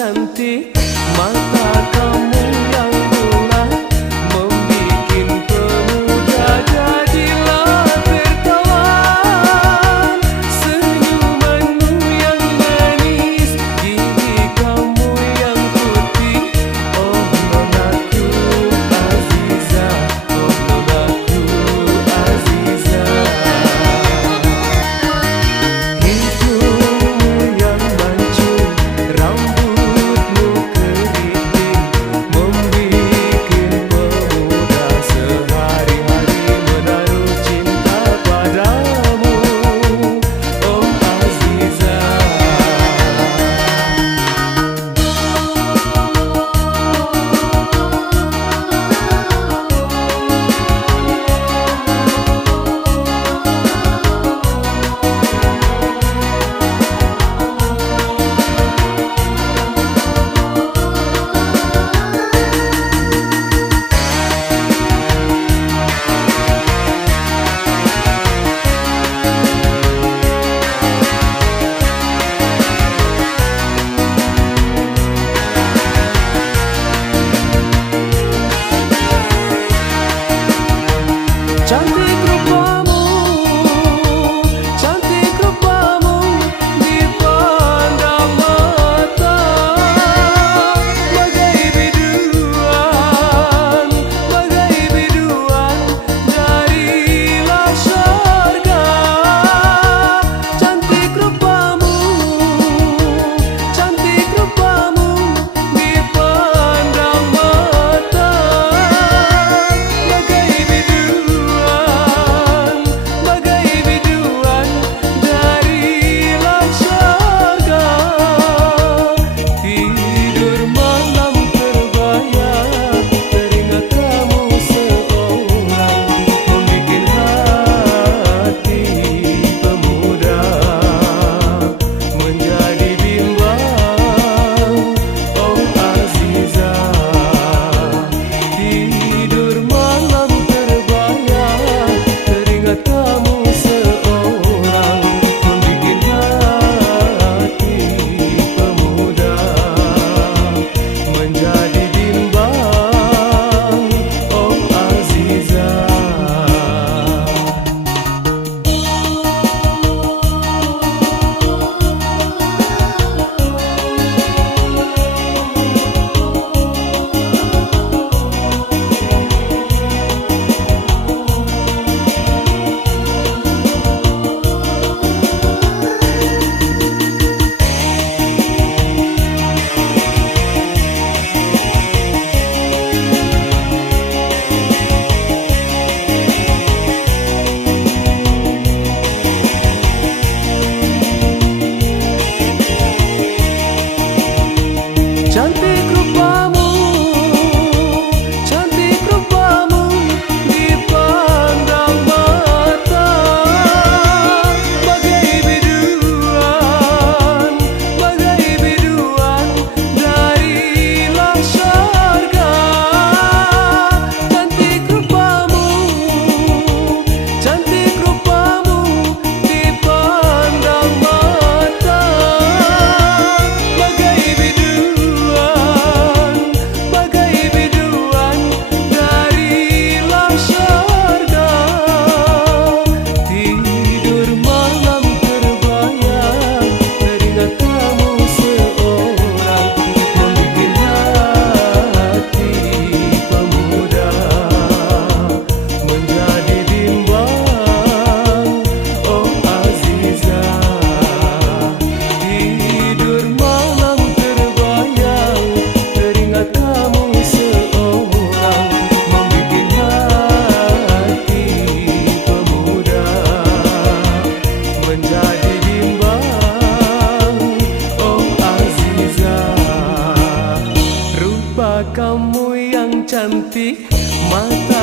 cantik, mata kamu yang bulat membikin pemuda jadilah tertawan. Senyumanmu yang manis, gigi kamu yang putih, oh nonaku Aziza, oh nonaku Aziza. Hidungmu yang mancung, rambutmu keriting, membikin pemuda sehari-hari menaruh cinta padamu, oh Aziza. Cantik rupamu, cantik rupamu dipandang mata, bagai biduan darilah syurga. Cantik rupamu dipandang mata, bagai biduan darilah syurga. Tidur malam terbayang, teringat kamu seorang, membikin hati pemuda menjadi bimbang, oh Aziza. Tidur malam terbayang, teringat kamu seorang, membikin hati pemuda menjadi bimbang, oh Aziza. Cantik rupamu dipandang mata, bagai biduan darilah syurga. Cantik rupamu dipandang mata, bagai biduan darilah syurga. Tidur malam terbayang, teringat kamu seorang, membikin hati pemuda menjadi bimbang, oh Aziza. Tidur malam terbayang, teringat kamu seorang, membikin hati pemuda menjadi bimbang, oh Aziza. Rupa kamu yang cantik, mata